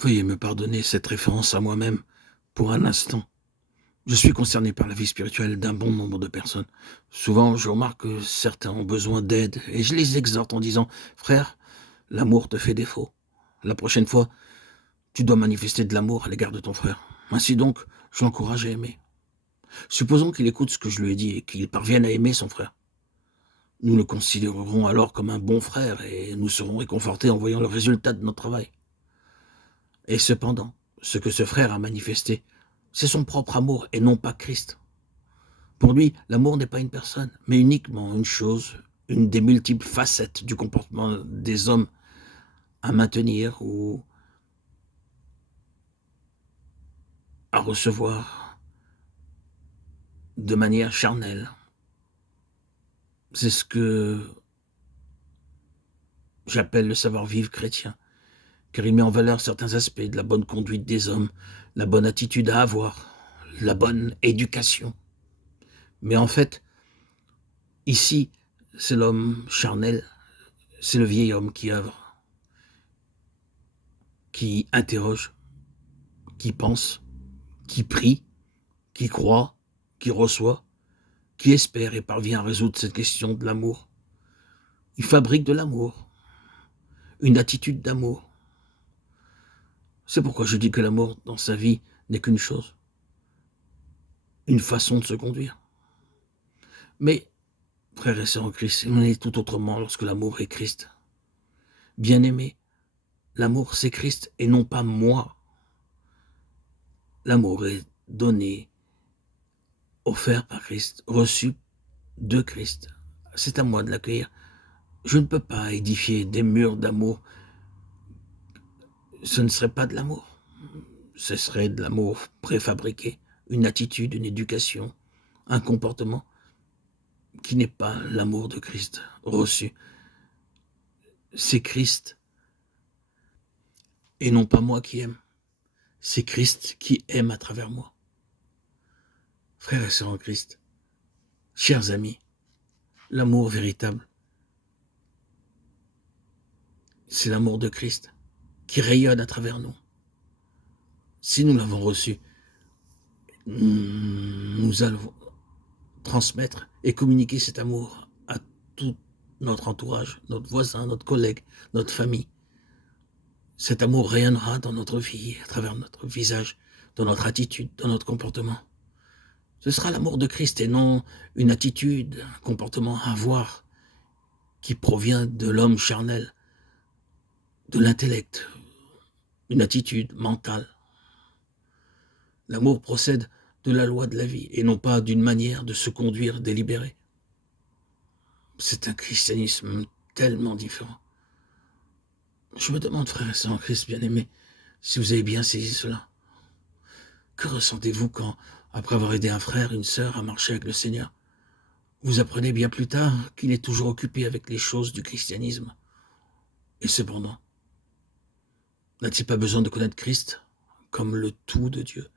Veuillez me pardonner cette référence à moi-même pour un instant. Je suis concerné par la vie spirituelle d'un bon nombre de personnes. Souvent, je remarque que certains ont besoin d'aide et je les exhorte en disant: frère, l'amour te fait défaut. La prochaine fois, tu dois manifester de l'amour à l'égard de ton frère. Ainsi donc, je l'encourage à aimer. Supposons qu'il écoute ce que je lui ai dit et qu'il parvienne à aimer son frère. Nous le considérerons alors comme un bon frère et nous serons réconfortés en voyant le résultat de notre travail. Et cependant, ce que ce frère a manifesté, c'est son propre amour et non pas Christ. Pour lui, l'amour n'est pas une personne, mais uniquement une chose, une des multiples facettes du comportement des hommes à maintenir ou à recevoir de manière charnelle. C'est ce que j'appelle le savoir-vivre chrétien, car il met en valeur certains aspects de la bonne conduite des hommes, la bonne attitude à avoir, la bonne éducation. Mais en fait, ici, c'est l'homme charnel, c'est le vieil homme qui œuvre, qui interroge, qui pense, qui prie, qui croit, qui reçoit, qui espère et parvient à résoudre cette question de l'amour. Il fabrique de l'amour, une attitude d'amour. C'est pourquoi je dis que l'amour dans sa vie n'est qu'une chose, une façon de se conduire. Mais, frères et sœurs en Christ, il en est tout autrement lorsque l'amour est Christ. Bien-aimé, l'amour c'est Christ et non pas moi. L'amour est donné, offert par Christ, reçu de Christ. C'est à moi de l'accueillir. Je ne peux pas édifier des murs d'amour. Ce ne serait pas de l'amour. Ce serait de l'amour préfabriqué, une attitude, une éducation, un comportement qui n'est pas l'amour de Christ reçu. C'est Christ et non pas moi qui aime. C'est Christ qui aime à travers moi. Frères et sœurs en Christ, chers amis, l'amour véritable, c'est l'amour de Christ qui rayonne à travers nous. Si nous l'avons reçu, nous allons transmettre et communiquer cet amour à tout notre entourage, notre voisin, notre collègue, notre famille. Cet amour rayonnera dans notre vie, à travers notre visage, dans notre attitude, dans notre comportement. Ce sera l'amour de Christ et non une attitude, un comportement à avoir qui provient de l'homme charnel, de l'intellect, une attitude mentale. L'amour procède de la loi de la vie et non pas d'une manière de se conduire délibérée. C'est un christianisme tellement différent. Je me demande, frères et sœurs en Christ bien-aimés, si vous avez bien saisi cela. Que ressentez-vous quand, après avoir aidé un frère, une sœur à marcher avec le Seigneur, vous apprenez bien plus tard qu'il est toujours occupé avec les choses du christianisme? Et cependant, n'a-t-il pas besoin de connaître Christ comme le tout de Dieu